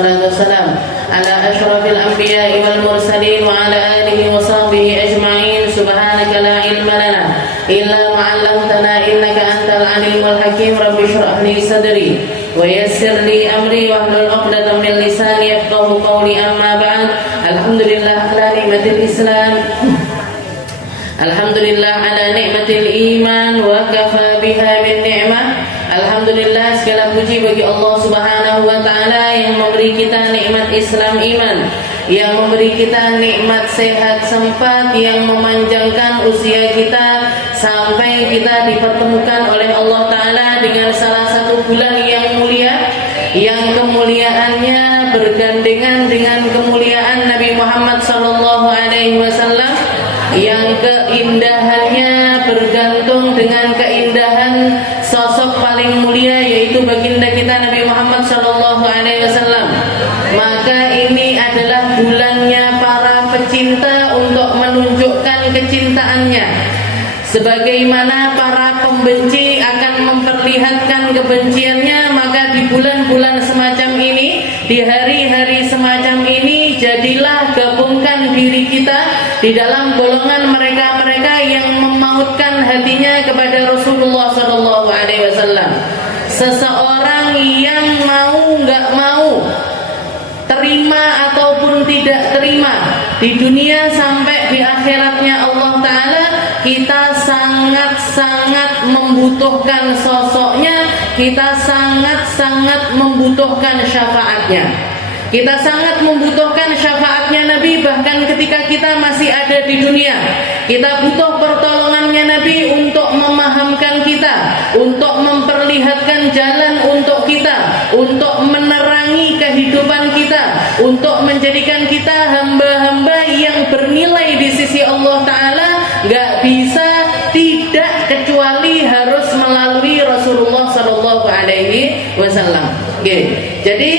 wassalatu wassalam ala asyrafil anbiya'i wal mursalin wa ala alihi wa sahbihi ajma'in. Subhanaka la ilma lana illa ma 'allamtana innaka antal alimul hakim. Rabbi shrah li sadri wa yassir li amri wahlul 'uqdatam min lisani yafqahu qawli. Amma ba'd. Alhamdulillah ala nikmatil Islam, alhamdulillah ala nikmatil iman, wa kafa biha min ni'mah. Alhamdulillah, segala puji bagi Allah Subhanahu wa taala yang memberi kita nikmat Islam iman, yang memberi kita nikmat sehat sempat, yang memanjangkan usia kita sampai kita dipertemukan oleh Allah taala dengan salah satu bulan yang mulia, yang kemuliaannya bergandengan dengan kemuliaan Nabi Muhammad sallallahu alaihi wasallam, yang keindahannya bergantung dengan keindahan sosok paling mulia, yaitu baginda kita Nabi Muhammad sallallahu alaihi wasallam. Maka ini adalah bulannya para pecinta untuk menunjukkan kecintaannya. Sebagaimana para pembenci akan memperlihatkan kebenciannya, maka di bulan-bulan semacam ini, di hari-hari semacam ini, jadilah gabungkan diri kita di dalam golongan mereka-mereka yang memautkan hatinya kepada Rasulullah SAW. Seseorang yang mau nggak mau, terima ataupun tidak terima, di dunia sampai di akhiratnya Allah Ta'ala, kita sangat-sangat membutuhkan sosoknya, kita sangat-sangat membutuhkan syafaatnya. Kita sangat membutuhkan syafaatnya Nabi bahkan ketika kita masih ada di dunia. Kita butuh pertolongannya Nabi untuk memahamkan kita, untuk memperlihatkan jalan untuk kita, untuk menerangi kehidupan kita, untuk menjadikan kita hamba-hamba yang bernilai di sisi Allah Ta'ala. Gak bisa tidak kecuali harus melalui Rasulullah Sallallahu Alaihi Wasallam. Jadi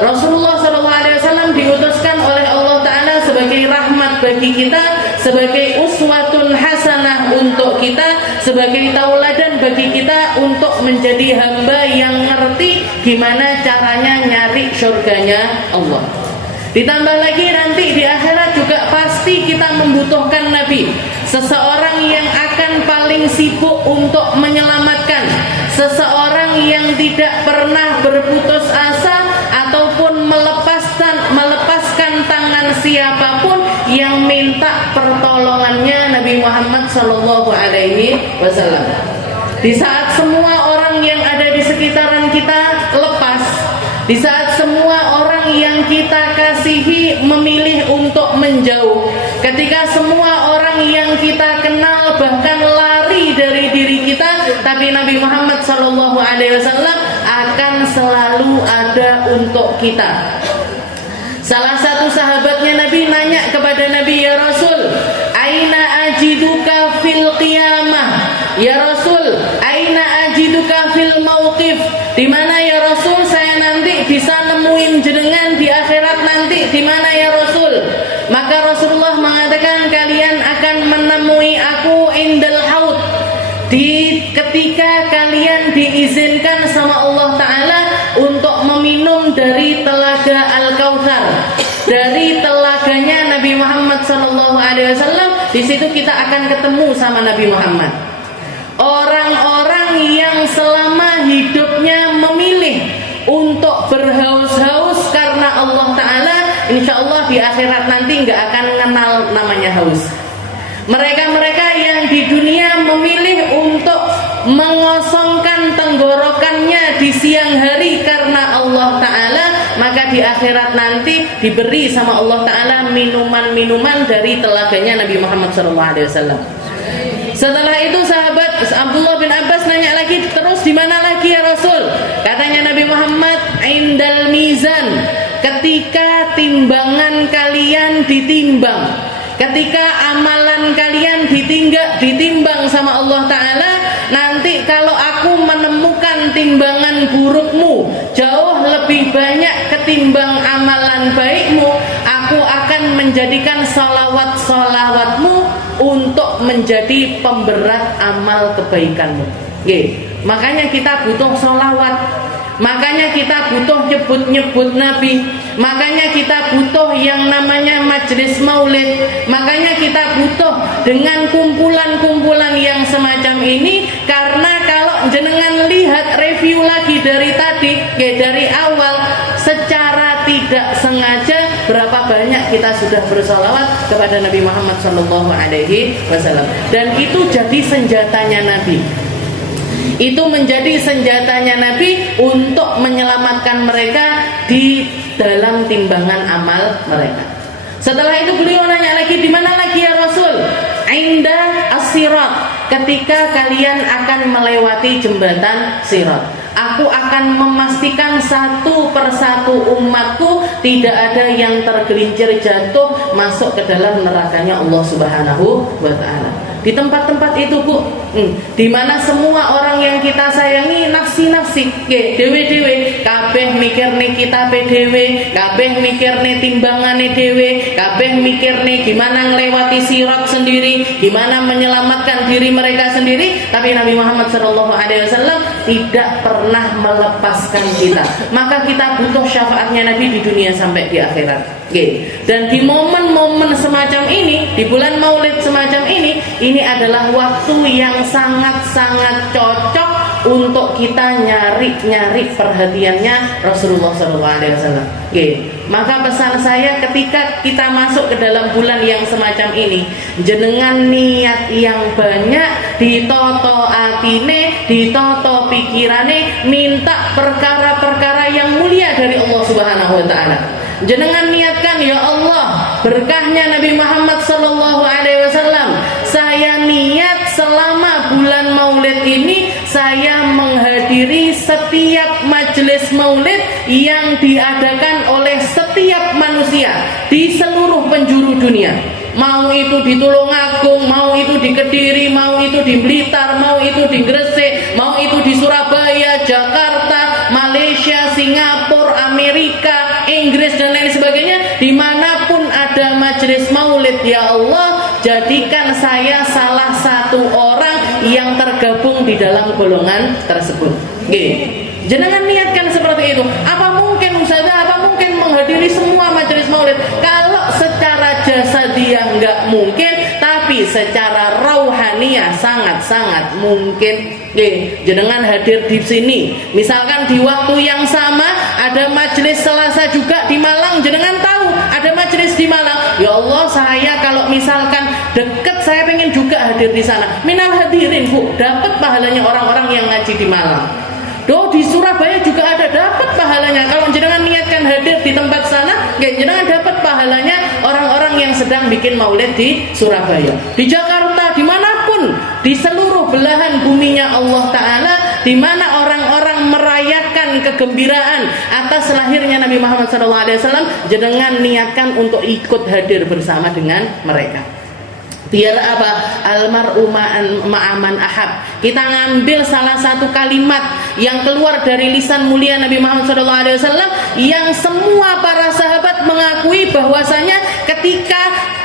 Rasulullah Sallallahu Alaihi Wasallam diutuskan oleh Allah Taala sebagai rahmat bagi kita, sebagai uswatun hasanah untuk kita, sebagai tauladan bagi kita untuk menjadi hamba yang ngerti gimana caranya nyari surganya Allah. Ditambah lagi nanti di akhirat juga pasti kita membutuhkan Nabi, seseorang yang akan paling sibuk untuk menyelamatkan, seseorang yang tidak pernah berputus asa ataupun melepaskan tangan siapapun yang minta pertolongannya Nabi Muhammad sallallahu alaihi wasallam. Di saat semua orang yang ada di sekitaran kita lepas, di saat semua orang yang kita kasihi memilih untuk menjauh, ketika semua orang yang kita kenal bahkan lari dari diri kita, tapi Nabi Muhammad SAW akan selalu ada untuk kita. Salah satu sahabatnya Nabi nanya kepada Nabi, "Ya Rasul, aina ajiduka fil qiyamah?" "Ya Rasul, aina ajiduka fil mauqif?" Di mana ya Rasul saya nanti bisa nemuin jenengan di akhirat nanti? Di mana ya Rasul? Maka Rasulullah mengatakan, kalian akan menemui aku indal haud, di ketika kalian diizinkan sama Allah Ta'ala untuk meminum dari telaga Al-Kautsar, dari telaganya Nabi Muhammad SAW. Di situ kita akan ketemu sama Nabi Muhammad. Orang-orang yang selama hidupnya memilih untuk berhaus-haus karena Allah Ta'ala, insya Allah di akhirat nanti nggak akan kenal namanya haus. Mereka-mereka yang di dunia memilih untuk mengosongkan tenggorokannya di siang hari karena Allah Ta'ala, maka di akhirat nanti diberi sama Allah Ta'ala minuman-minuman dari telaganya Nabi Muhammad SAW. Setelah itu sahabat Abdullah bin Abbas nanya lagi, terus di mana lagi ya Rasul? Katanya Nabi Muhammad, indal mizan, ketika timbangan kalian ditimbang, ketika amalan kalian ditimbang sama Allah Ta'ala, nanti kalau aku menemukan timbangan burukmu jauh lebih banyak ketimbang amalan baikmu, aku akan menjadikan salawat-salawatmu untuk menjadi pemberat amal kebaikanmu. Makanya kita butuh salawat, Makanya kita butuh nyebut-nyebut Nabi. Makanya kita butuh yang namanya majelis maulid. Makanya kita butuh dengan kumpulan-kumpulan yang semacam ini. Karena kalau jenengan lihat review lagi dari tadi, dari awal, secara tidak sengaja berapa banyak kita sudah bersolawat kepada Nabi Muhammad SAW. Dan itu jadi senjatanya Nabi. Itu menjadi senjatanya Nabi untuk menyelamatkan mereka di dalam timbangan amal mereka. Setelah itu beliau nanya lagi, di mana lagi ya Rasul? Inda as-sirat, ketika kalian akan melewati jembatan sirat. Aku akan memastikan satu persatu umatku tidak ada yang tergelincir jatuh masuk ke dalam nerakanya Allah Subhanahu wa Ta'ala. Di tempat-tempat itu Bu, di mana semua orang yang kita sayangi nafsi-nafsi, dewe-dewe, kabeh mikirne kita PDW, kabeh mikirne timbangane dewe, kabeh mikirne gimana ngelewati sirat sendiri, gimana menyelamatkan diri mereka sendiri. Tapi Nabi Muhammad SAW tidak pernah melepaskan kita. Maka kita butuh syafaatnya Nabi di dunia sampai di akhirat. Dan di momen-momen semacam ini, di bulan Maulid semacam ini adalah waktu yang sangat-sangat cocok untuk kita nyari perhatiannya Rasulullah SAW. Maka pesan saya ketika kita masuk ke dalam bulan yang semacam ini, jenengan niat yang banyak, ditoto atine, ditoto pikirane, minta perkara-perkara yang mulia dari Allah Subhanahu wa Ta'ala. Jenengan niatkan, ya Allah, berkahnya Nabi Muhammad SAW, saya niat selama bulan Maulid ini saya menghadiri setiap majelis Maulid yang diadakan oleh setiap manusia di seluruh penjuru dunia. Mau itu di Tulungagung, mau itu di Kediri, mau itu di Blitar, mau itu di Gresik, mau itu di Surabaya, Jakarta, Malaysia, Singapura, Amerika, Inggris dan lain sebagainya. Dimanapun ada majelis maulid, ya Allah, jadikan saya salah satu orang yang tergabung di dalam golongan tersebut. Jenengan niatkan seperti itu. Apa mungkin Ustazah, apa mungkin menghadiri semua majelis maulid? Kalau secara jasadiah nggak mungkin, tapi secara rauhaniyah sangat-sangat mungkin. Jenengan hadir di sini, misalkan di waktu yang sama ada majelis Selasa juga di Malang, jenengan tahu ada majelis di Malang. Ya Allah, saya kalau misalkan deket, saya pengen juga hadir di sana. Minal hadirin Bu, dapat pahalanya orang-orang yang ngaji di Malang. Di Surabaya juga ada, dapat pahalanya. Kalau jenengan niatkan hadir di tempat sana, jenengan dapat pahalanya orang-orang yang sedang bikin maulid di Surabaya, di Jakarta, dimanapun, di seluruh belahan buminya Allah Ta'ala, di mana orang-orang merayakan kegembiraan atas lahirnya Nabi Muhammad SAW, jenengan niatkan untuk ikut hadir bersama dengan mereka. Biar apa? Almar'u ma'aman ahab. Kita ngambil salah satu kalimat yang keluar dari lisan mulia Nabi Muhammad SAW, yang semua para sahabat mengakui bahwasanya ketika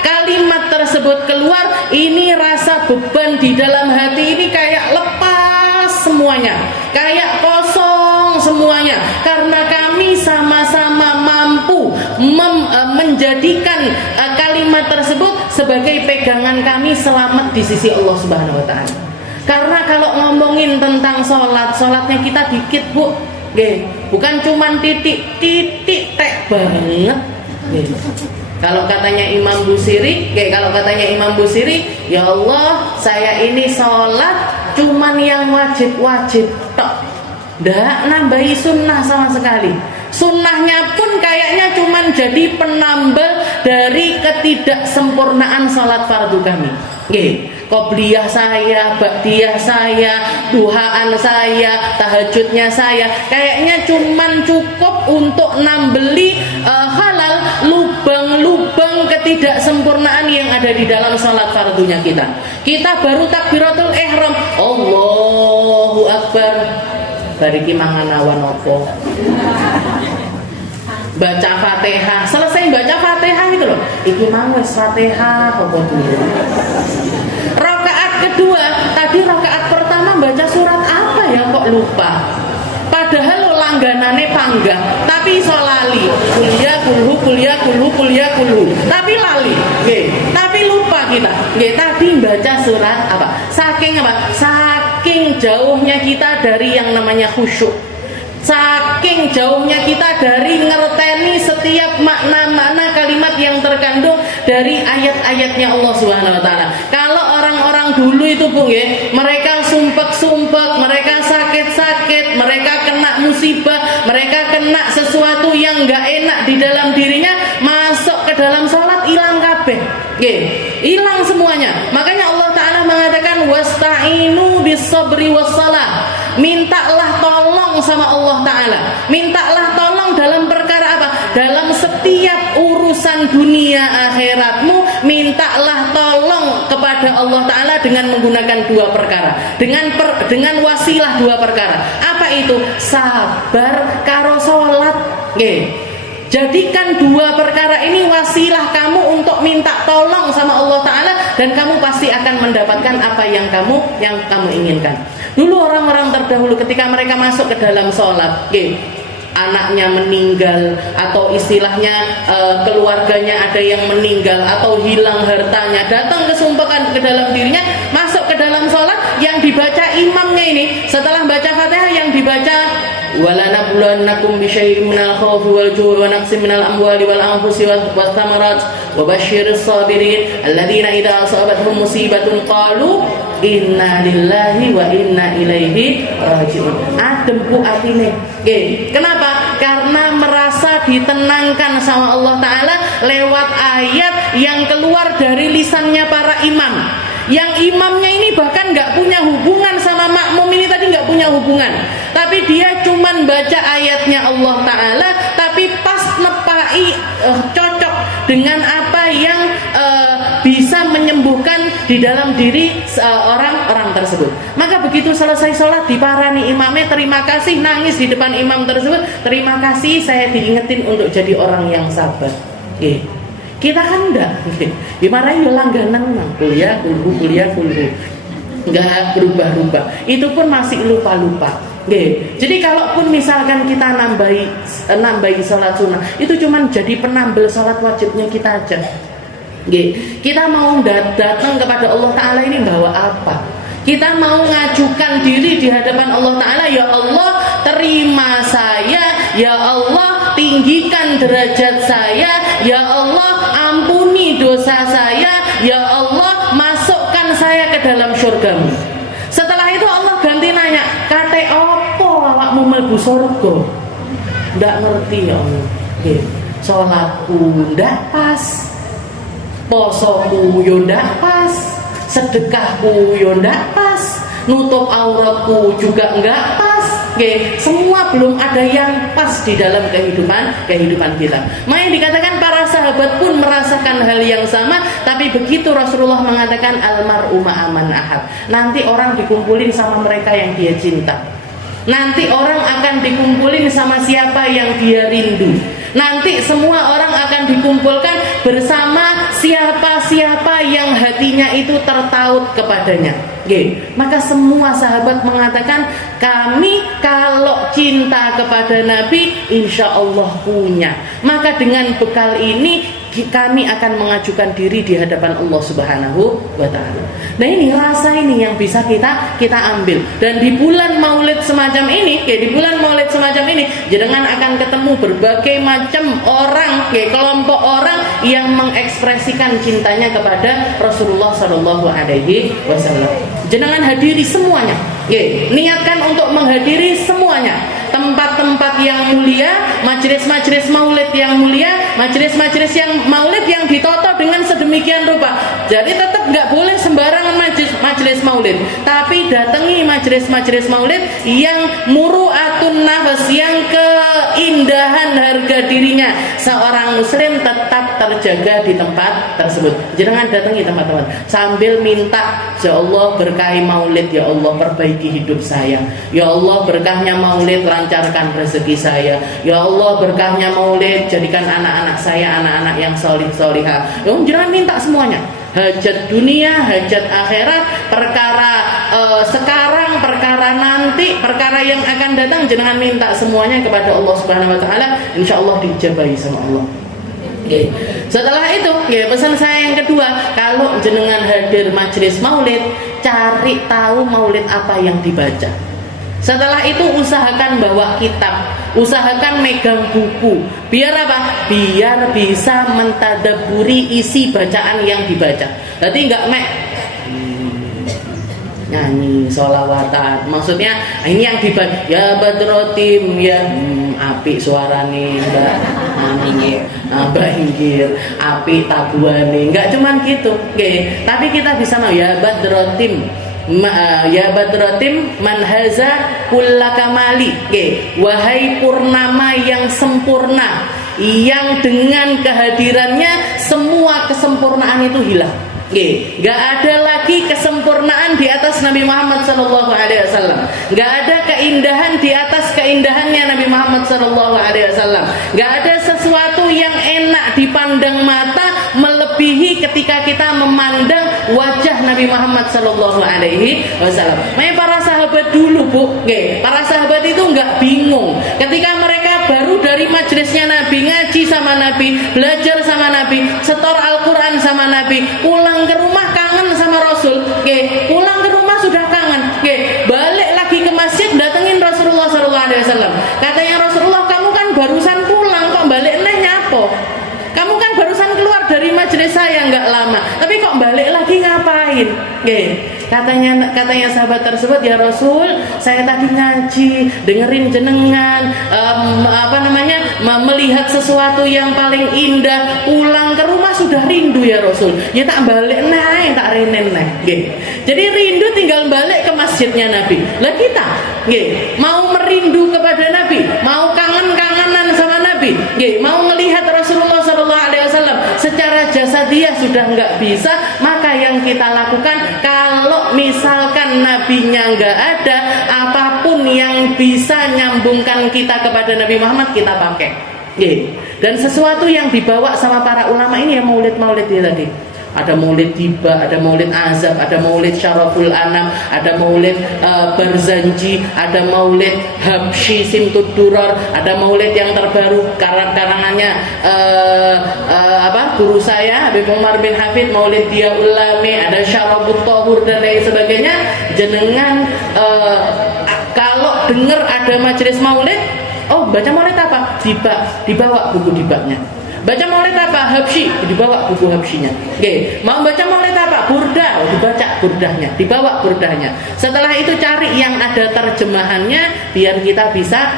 kalimat tersebut keluar, ini rasa beban di dalam hati ini kayak lepas semuanya, kayak kosong semuanya, karena kami sama-sama mampu menjadikan kalimat tersebut sebagai pegangan kami selamat di sisi Allah Subhanahu wa Ta'ala. Karena kalau ngomongin tentang sholatnya kita dikit Bu, bukan cuman titik tek banget. Kalau katanya Imam Busiri, ya Allah, saya ini sholat cuman yang wajib-wajib tok, ndak nambahi sunnah sama sekali. Sunnahnya pun kayaknya cuman jadi penambal dari ketidaksempurnaan sholat fardu kami. Qobliyah saya, ba'diyah saya, duhaan saya, tahajudnya saya, kayaknya cuman cukup untuk nambeli halal lubang-lubang ketidaksempurnaan yang ada di dalam sholat fardunya kita. Kita baru takbiratul ihram, Allahu Akbar, bariki mangan awan opo, baca Fatihah, selesai baca Fatihah gitu loh, iki mang wis Fatihah apa dulu. Rakaat kedua, tadi rakaat pertama baca surat apa ya kok lupa. Padahal lo langganane panggah tapi iso lali. Kuliah kulhu. Tapi lali. Nggih. Tapi lupa kita. Nggih, tadi baca surat apa? Saking jauhnya kita dari yang namanya khusyuk. Saking jauhnya kita dari ngerteni setiap makna-makna kalimat yang terkandung dari ayat-ayatnya Allah Subhanahu wa taala. Kalau orang-orang dulu itu Bu ya, mereka sumpek-sumpek, mereka sakit-sakit, mereka kena musibah, mereka kena sesuatu yang enggak enak di dalam dirinya, masuk ke dalam salat hilang kabeh. Nggih, hilang semuanya. Makanya Allah taala mengatakan wasta'inu bis-sabri was-shalah. Mintalah tolong sama Allah taala. Mintalah tolong dalam perkara apa? Dalam setiap urusan dunia akhiratmu, mintalah tolong kepada Allah taala dengan menggunakan dua perkara. Dengan wasilah dua perkara. Apa itu? Sabar karo salat. Nggih. Jadikan dua perkara ini wasilah kamu untuk minta tolong sama Allah Ta'ala, dan kamu pasti akan mendapatkan apa yang kamu inginkan. Dulu orang-orang terdahulu ketika mereka masuk ke dalam sholat, anaknya meninggal atau istilahnya keluarganya ada yang meninggal atau hilang hartanya, datang kesumpekan ke dalam dirinya, masuk ke dalam sholat, yang dibaca imamnya ini setelah baca Fatihah yang dibaca walanabluwannakum bisyai'in minal khawfi wal ju'i wa naqsin minal amwali wal anfusi wath thamarat wa basyyiris sabirin alladzina idza asabathum musibatun qalu inna lillahi wa inna ilaihi raji'un. Adem ku atine. Kenapa? Karena merasa ditenangkan sama Allah taala lewat ayat yang keluar dari lisannya para imam. Yang imamnya ini bahkan nggak punya hubungan sama makmum ini tadi, nggak punya hubungan, tapi dia cuman baca ayatnya Allah Ta'ala, tapi pas nepai cocok dengan apa yang bisa menyembuhkan di dalam diri orang-orang tersebut. Maka begitu selesai sholat diparani imamnya, terima kasih, nangis di depan imam tersebut, terima kasih saya diingetin untuk jadi orang yang sabar. Kita kan enggak, dimarahin langganan, kuliah kulhu, enggak berubah-ubah. Itu pun masih lupa-lupa. Jadi kalaupun misalkan kita nambahi sholat sunnah, itu cuma jadi penambal sholat wajibnya kita aja. Kita mau datang kepada Allah Ta'ala ini bawa apa? Kita mau ngajukan diri di hadapan Allah Ta'ala, ya Allah terima saya, ya Allah tinggikan derajat saya, ya Allah ampuni dosa saya, ya Allah masukkan saya ke dalam syurgamu. Setelah itu Allah ganti nanya, kate opo awakmu mlebu surga? Ndak ngerti ya Allah. Salatku ndak pas, posoku yo ndak pas, sedekahku yo ndak pas, nutup auratku juga enggak pas. Semua belum ada yang pas di dalam kehidupan kita. Makanya dikatakan para sahabat pun merasakan hal yang sama, tapi begitu Rasulullah mengatakan almar'u ma'aman ahad, nanti orang dikumpulin sama mereka yang dia cinta. Nanti orang akan dikumpulin sama siapa yang dia rindu. Nanti semua orang akan dikumpulkan bersama siapa-siapa yang hatinya itu tertaut kepadanya. Maka semua sahabat mengatakan, kami kalau cinta kepada Nabi insya Allah punya. Maka dengan bekal ini kami akan mengajukan diri di hadapan Allah Subhanahu wa Ta'ala. Nah ini rasa ini yang bisa kita ambil. Dan di bulan Maulid semacam ini, jenengan akan ketemu berbagai macam orang, kelompok orang yang mengekspresikan cintanya kepada Rasulullah Shallallahu Alaihi Wasallam. Jenengan hadiri semuanya. Niatkan untuk menghadiri semuanya. Tempat-tempat yang mulia, majelis-majelis maulid yang mulia, majelis-majelis yang maulid yang ditoto dengan sedemikian rupa. Jadi tetap nggak boleh sembarangan majelis maulid, tapi datangi majelis-majelis maulid yang muru'atun nafas, yang keindahan harga dirinya seorang muslim tetap terjaga di tempat tersebut. Jangan datangi teman-teman sambil minta, ya Allah berkahi maulid, ya Allah perbaiki hidup saya, ya Allah berkahnya maulid lancarkan rezeki saya, ya Allah berkahnya maulid jadikan anak-anak saya anak-anak yang solih solihah. Jangan minta semuanya, hajat dunia, hajat akhirat, perkara sekarang, perkara nanti, perkara yang akan datang, jenengan minta semuanya kepada Allah Subhanahu wa taala, insyaallah diijabahi sama Allah. Okay. Setelah itu, pesan saya yang kedua, kalau jenengan hadir majelis maulid, cari tahu maulid apa yang dibaca. Setelah itu usahakan bawa kitab, usahakan megang buku. Biar apa? Biar bisa mentadaburi isi bacaan yang dibaca. Jadi nggak nyanyi sholawatan, maksudnya ini yang dibaca ya badrotim ya api suarane mbak inggir api tabuane, nggak cuman gitu, tapi kita bisa ya badrotim ya badrotim manhaza kullakamali, wahai purnama yang sempurna, yang dengan kehadirannya semua kesempurnaan itu hilang. Gak ada lagi kesempurnaan di atas Nabi Muhammad SAW. Gak ada keindahan di atas keindahannya Nabi Muhammad SAW. Gak ada sesuatu yang enak dipandang mata melebihi ketika kita memandang wajah Nabi Muhammad SAW. Makanya para sahabat dulu, Bu, para sahabat itu nggak bingung ketika mereka baru dari majelisnya Nabi, ngaji sama Nabi, belajar sama Nabi, setor Al-Quran sama Nabi, pulang ke rumah kangen sama Rasul, pulang ke rumah sudah kangen, balik lagi ke masjid datengin Rasulullah SAW. Katanya Rasulullah, kamu kan barusan pulang kok balik neh nyapo? Kamu kan barusan keluar dari majelis saya nggak lama, tapi kok balik lagi ngapain? Katanya sahabat tersebut, ya Rasul, saya tadi ngaji, dengerin jenengan, melihat sesuatu yang paling indah, pulang ke rumah sudah rindu ya Rasul. Ya tak balik naik, tak renen naik. Jadi rindu tinggal balik ke masjidnya Nabi. Lah kita, mau merindu kepada Nabi, mau kangen-kangenan sama Nabi, mau melihat Rasulullah SAW secara jasadiah sudah nggak bisa, maka yang kita lakukan kalau misalkan nabinya nggak ada, apapun yang bisa nyambungkan kita kepada Nabi Muhammad kita pakai. Dan sesuatu yang dibawa sama para ulama ini ya maulid-maulid ini tadi. Ada maulid tiba, ada maulid azab, ada maulid syaraful anam, ada maulid barzanji, ada maulid habsyi simtud duror, ada maulid yang terbaru karangannya guru saya Habib Umar bin Hafid, maulid dia ulame, ada syarabut tahur dan lain sebagainya. Jenengan kalau dengar ada majelis maulid, baca maulid apa? Dibawa buku dibaknya. Baca maulid apa? Habsyi, dibawa buku habsyinya. Mau baca maulid apa? Burdah, dibaca burdahnya, dibawa burdahnya. Setelah itu cari yang ada terjemahannya biar kita bisa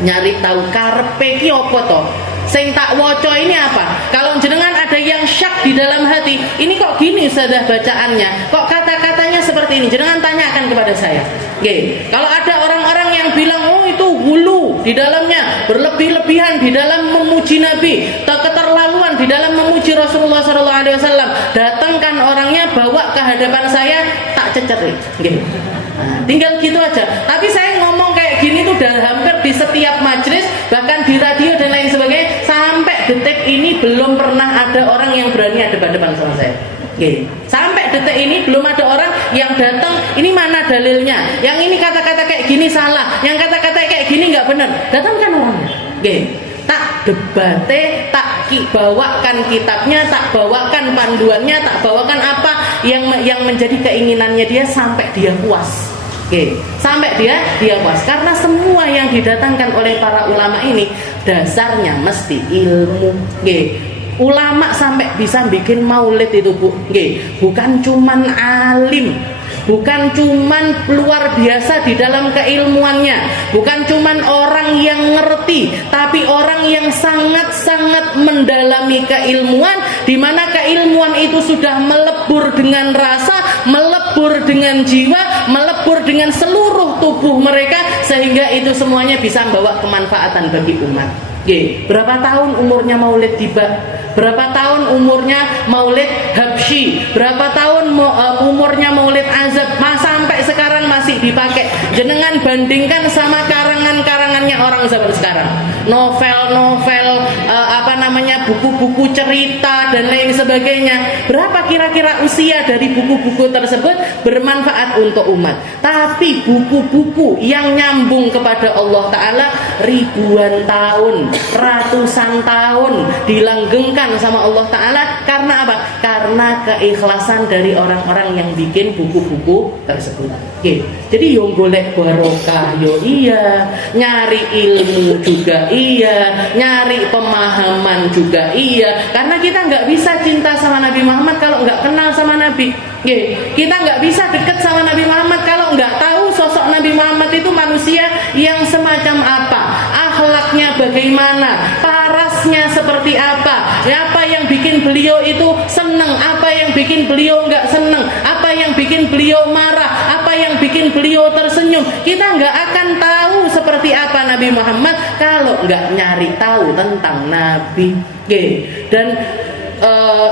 nyari tahu karepe ki apa to. Sing tak waca ini apa? Kalau jenengan ada yang syak di dalam hati, ini kok gini sudah bacaannya, kok kata-katanya seperti ini, jenengan tanyakan kepada saya. Kalau ada orang-orang yang bilang itu hulu di dalamnya, berlebih-lebihan di dalam memuji Nabi, keterlaluan di dalam memuji Rasulullah SAW, datangkan orangnya, bawa ke hadapan saya, tak cecerin. Tinggal gitu aja. Tapi saya ngomong kayak gini tuh udah hampir di setiap majelis, bahkan di radio dan lain sebagainya. Sampai detik ini belum pernah ada orang yang berani ada depan sama saya. Sampai detik ini belum ada orang yang datang, ini mana dalilnya, yang ini kata-kata kayak gini salah, yang kata-kata kayak gini nggak benar. Datangkan orangnya. Tak debate, tak bawakan kitabnya, tak bawakan panduannya, tak bawakan apa yang menjadi keinginannya dia sampai dia puas. Sampai dia puas. Karena semua yang didatangkan oleh para ulama ini dasarnya mesti ilmu. Ulama sampai bisa bikin maulid itu, Bu, bukan cuman alim, bukan cuman luar biasa di dalam keilmuannya, bukan cuman orang yang ngerti, tapi orang yang sangat-sangat mendalami keilmuan, di mana keilmuan itu sudah melebur dengan rasa, melebur dengan jiwa, melebur dengan seluruh tubuh mereka, sehingga itu semuanya bisa membawa kemanfaatan bagi umat. Berapa tahun umurnya maulid tiba? Berapa tahun umurnya maulid habsyi? Berapa tahun umurnya maulid azab? Sampai sekarang masih dipakai. Jenengan bandingkan sama karangan-karangannya orang zaman sekarang. Novel-novel namanya buku-buku cerita dan lain sebagainya. Berapa kira-kira usia dari buku-buku tersebut bermanfaat untuk umat? Tapi buku-buku yang nyambung kepada Allah Ta'ala ribuan tahun, ratusan tahun dilanggengkan sama Allah Ta'ala. Karena apa? Karena keikhlasan dari orang-orang yang bikin buku-buku tersebut. Oke. Jadi yang golek barokah yo iya, nyari ilmu juga iya, nyari pemahaman juga iya. Karena kita nggak bisa cinta sama Nabi Muhammad kalau nggak kenal sama Nabi. Kita nggak bisa dekat sama Nabi Muhammad kalau nggak tahu sosok Nabi Muhammad itu manusia yang semacam apa, akhlaknya bagaimana, parasnya seperti apa, apa yang bikin beliau itu seneng, apa yang bikin beliau nggak seneng, apa yang bikin beliau marah, apa yang bikin beliau tersenyum. Kita nggak akan tahu seperti apa Nabi Muhammad kalau nggak nyari tahu tentang Nabi. Dan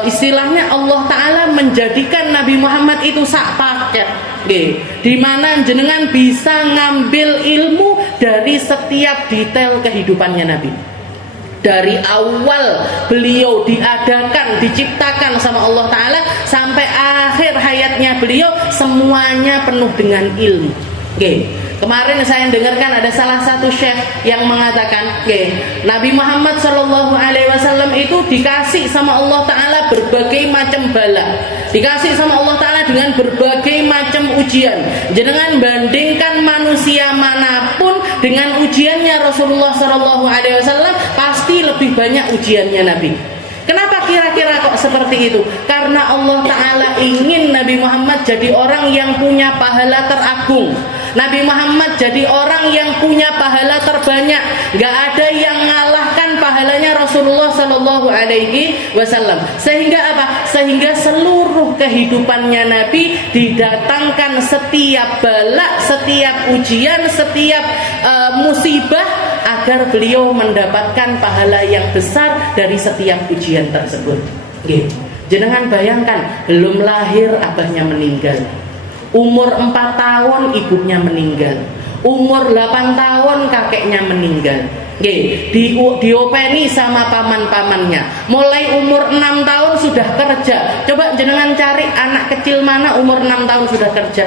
istilahnya Allah Ta'ala menjadikan Nabi Muhammad itu sak paket, di mana jenengan bisa ngambil ilmu dari setiap detail kehidupannya Nabi. Dari awal beliau diadakan, diciptakan sama Allah Ta'ala sampai akhir hayatnya beliau, semuanya penuh dengan ilmu. Kemarin saya dengarkan ada salah satu syekh yang mengatakan, Nabi Muhammad SAW itu dikasih sama Allah Ta'ala berbagai macam bala, dikasih sama Allah Ta'ala dengan berbagai macam ujian. Jangan bandingkan manusia manapun dengan ujiannya Rasulullah SAW, pasti lebih banyak ujiannya Nabi. Kenapa kira-kira kok seperti itu? Karena Allah Ta'ala ingin Nabi Muhammad jadi orang yang punya pahala teragung. Nabi Muhammad jadi orang yang punya pahala terbanyak. Gak ada yang ngalahkan pahalanya Rasulullah SAW. Sehingga apa? Sehingga seluruh kehidupannya Nabi didatangkan setiap bala, setiap ujian, setiap musibah, agar beliau mendapatkan pahala yang besar dari setiap ujian tersebut. Jangan bayangkan, belum lahir abahnya meninggal, umur 4 tahun ibunya meninggal, umur 8 tahun kakeknya meninggal, diopeni sama paman-pamannya. Mulai umur 6 tahun sudah kerja. Coba jenengan cari anak kecil mana umur 6 tahun sudah kerja.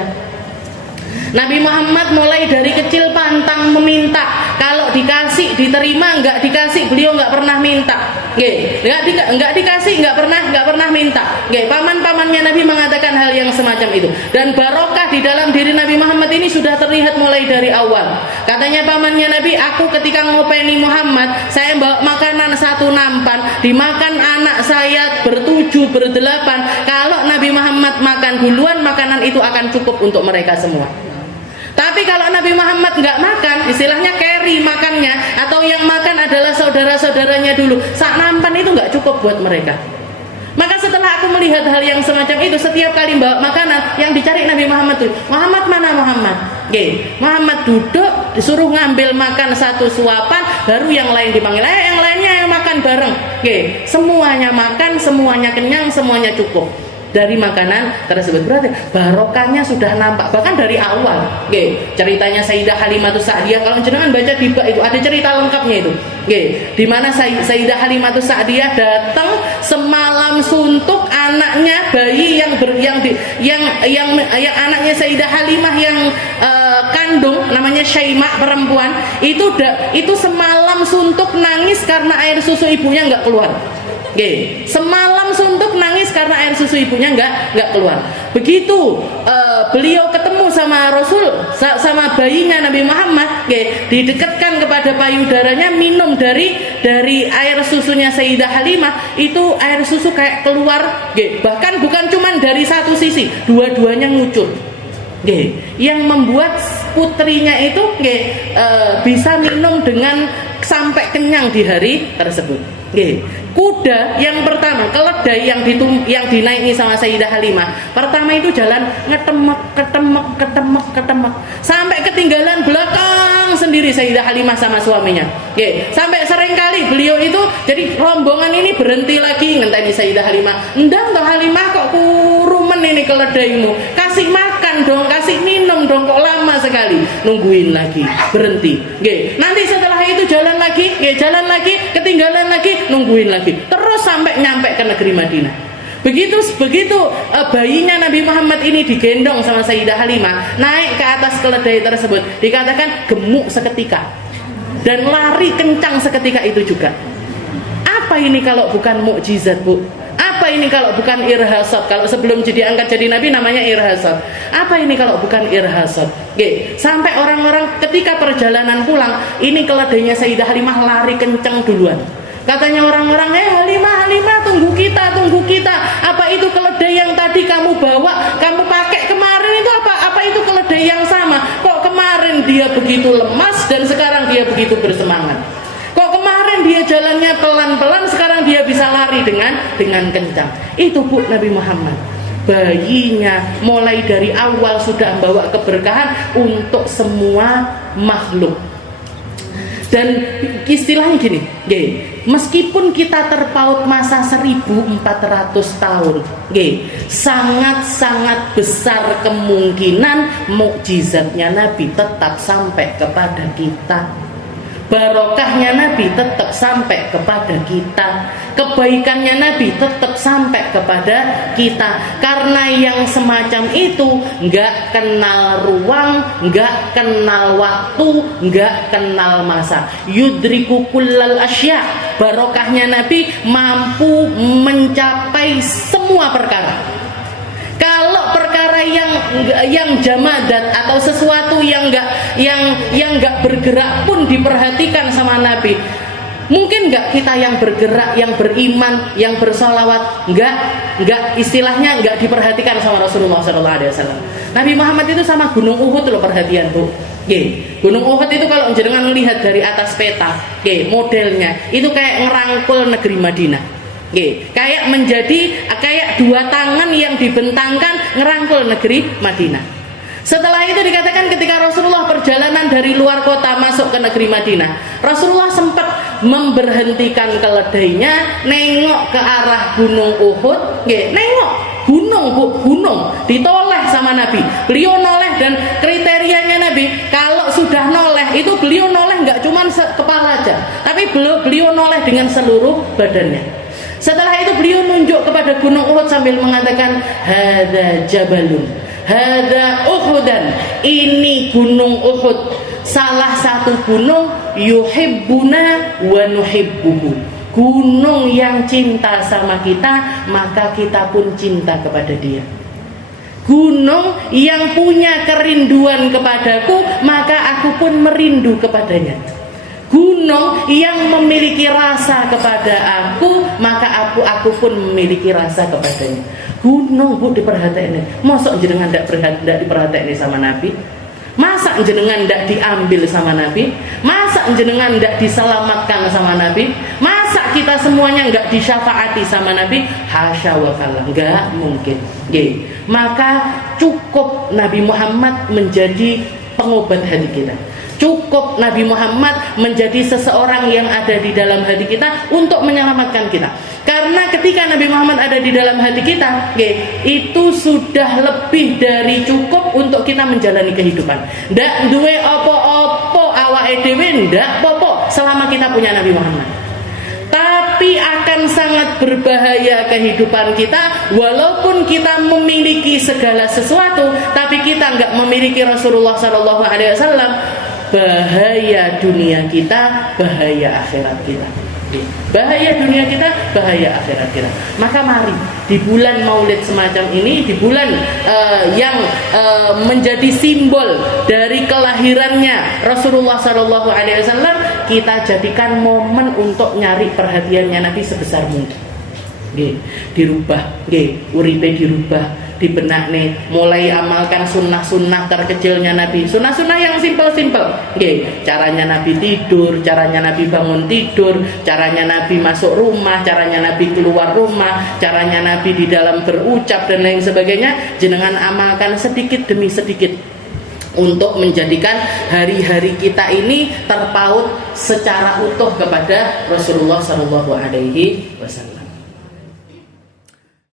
Nabi Muhammad mulai dari kecil pantang meminta. Kalau dikasih diterima, nggak dikasih beliau nggak pernah minta. Nggak dikasih nggak pernah minta. Paman-pamannya Nabi mengatakan hal yang semacam itu. Dan barokah di dalam diri Nabi Muhammad ini sudah terlihat mulai dari awal. Katanya pamannya Nabi, aku ketika ngopeni Muhammad, saya bawa makanan 1 nampan, dimakan anak saya ber-7, ber-8. Kalau Nabi Muhammad makan duluan, makanan itu akan cukup untuk mereka semua. Tapi kalau Nabi Muhammad nggak makan, istilahnya carry makannya, atau yang makan adalah saudara-saudaranya dulu, sak nampan itu nggak cukup buat mereka. Maka setelah aku melihat hal yang semacam itu, setiap kali bawa makanan, yang dicari Nabi Muhammad tuh, Muhammad mana Muhammad? Muhammad duduk, disuruh ngambil makan 1 suapan, baru yang lain dipanggil, yang lainnya yang makan bareng. Semuanya makan, semuanya kenyang, semuanya cukup dari makanan tersebut. Berarti barokahnya sudah nampak bahkan dari awal. Ceritanya Sayyidah Halimatus Sa'diyah, kalau jenengan baca di bab itu ada cerita lengkapnya itu. Di mana Sayyidah Halimatus Sa'diyah datang semalam suntuk anaknya, bayi yang anaknya Sayyidah Halimah yang kandung, namanya Syaimah, perempuan itu semalam suntuk nangis karena air susu ibunya nggak keluar. Semalam suntuk nangis karena air susu ibunya nggak keluar. Begitu beliau ketemu sama Rasul, sama bayinya Nabi Muhammad, didekatkan kepada payudaranya, minum dari air susunya Sayyidah Halimah, itu air susu kayak keluar, bahkan bukan cuma dari satu sisi, dua-duanya ngucur. Yang membuat putrinya itu bisa minum dengan sampai kenyang di hari tersebut. Kuda yang pertama, keledai yang dinaiki sama Sayyidah Halimah, pertama itu jalan ketemek sampai ketinggalan belakang sendiri Sayyidah Halimah sama suaminya. Sampai seringkali beliau itu, jadi rombongan ini berhenti lagi ngenteni Sayyidah Halimah. Ndang toh Halimah, kok kurumen ini keledaimu, kasih makan dong, kasih minum dong, kok lama sekali. Nungguin lagi, berhenti. Nanti setelah itu jalan lagi lagi, jalan lagi, ketinggalan lagi, nungguin lagi, terus sampai nyampe ke negeri Madinah. Begitu bayinya Nabi Muhammad ini digendong sama Sayyidah Halimah naik ke atas keledai tersebut, dikatakan gemuk seketika dan lari kencang seketika itu juga. Apa ini kalau bukan mukjizat, Bu? Apa ini kalau bukan irhasat? Kalau sebelum jadi angkat jadi nabi namanya irhasat. Apa ini kalau bukan irhasat? Sampai orang-orang ketika perjalanan pulang, ini keledainya Sayyidah Halimah lari kencang duluan. Katanya orang-orang, Halimah, tunggu kita. Apa itu keledai yang tadi kamu bawa, kamu pakai kemarin itu apa itu keledai yang sama? Kok kemarin dia begitu lemas dan sekarang dia begitu bersemangat? Kok kemarin dia jalannya pelan-pelan, sekarang dia bisa lari dengan kencang? Itu Bu Nabi Muhammad. Bayinya mulai dari awal sudah membawa keberkahan untuk semua makhluk. Dan istilahnya gini, meskipun kita terpaut masa 1400 tahun, sangat-sangat besar kemungkinan mukjizatnya Nabi tetap sampai kepada kita. Barokahnya Nabi tetap sampai kepada kita, kebaikannya Nabi tetap sampai kepada kita. Karena yang semacam itu nggak kenal ruang, nggak kenal waktu, nggak kenal masa. Yudriku kullal asya. Barokahnya Nabi mampu mencapai semua perkara. Kalau perkara yang jamadat atau sesuatu yang nggak bergerak pun diperhatikan sama Nabi, mungkin nggak kita yang bergerak, yang beriman, yang bersolawat, nggak istilahnya nggak diperhatikan sama Rasulullah SAW. Nabi Muhammad itu sama Gunung Uhud loh perhatian, Bu. Gunung Uhud itu kalau jenengan melihat dari atas peta, modelnya itu kayak ngerangkul negeri Madinah. Kayak dua tangan yang dibentangkan ngerangkul negeri Madinah. Setelah itu dikatakan ketika Rasulullah perjalanan dari luar kota masuk ke negeri Madinah, Rasulullah sempat memberhentikan keledainya, nengok ke arah Gunung Uhud, nengok gunung ditoleh sama Nabi. Beliau noleh dan kriterianya Nabi kalau sudah noleh itu beliau noleh nggak cuma kepala aja, tapi beliau noleh dengan seluruh badannya. Setelah itu beliau nunjuk kepada Gunung Uhud sambil mengatakan, hadza jabalun, hadza Uhudan. Ini Gunung Uhud, salah satu gunung yuhibbuna wa nuhibbuhu. Gunung yang cinta sama kita, maka kita pun cinta kepada dia. Gunung yang punya kerinduan kepadaku, maka aku pun merindu kepadanya. Gunung yang memiliki rasa kepada aku, maka aku pun memiliki rasa kepadanya. Gunung, Bu, diperhatikan. Masa jenengan tidak diperhatikan sama Nabi? Masa jenengan tidak diambil sama Nabi? Masa jenengan tidak diselamatkan sama Nabi? Masa kita semuanya nggak disyafaati sama Nabi? Hasya wa kalla, nggak mungkin. Maka cukup Nabi Muhammad menjadi pengobat hati kita. Cukup Nabi Muhammad menjadi seseorang yang ada di dalam hati kita untuk menyelamatkan kita. Karena ketika Nabi Muhammad ada di dalam hati kita, itu sudah lebih dari cukup untuk kita menjalani kehidupan. Ndak duwe opo-opo awake dhewe ndak popo selama kita punya Nabi Muhammad. Tapi akan sangat berbahaya kehidupan kita walaupun kita memiliki segala sesuatu, tapi kita nggak memiliki Rasulullah SAW. Bahaya dunia kita, bahaya akhirat kita. Bahaya dunia kita, bahaya akhirat kita. Maka mari di bulan Maulid semacam ini, di bulan yang menjadi simbol dari kelahirannya Rasulullah SAW, kita jadikan momen untuk nyari perhatiannya Nabi sebesar mungkin. Dirubah, uripe dirubah, dibenakne, mulai amalkan sunnah-sunnah terkecilnya Nabi, sunnah-sunnah yang simpel-simpel. Caranya Nabi tidur, caranya Nabi bangun tidur, caranya Nabi masuk rumah, caranya Nabi keluar rumah, caranya Nabi di dalam berucap dan lain sebagainya. Jenengan amalkan sedikit demi sedikit untuk menjadikan hari-hari kita ini terpaut secara utuh kepada Rasulullah SAW.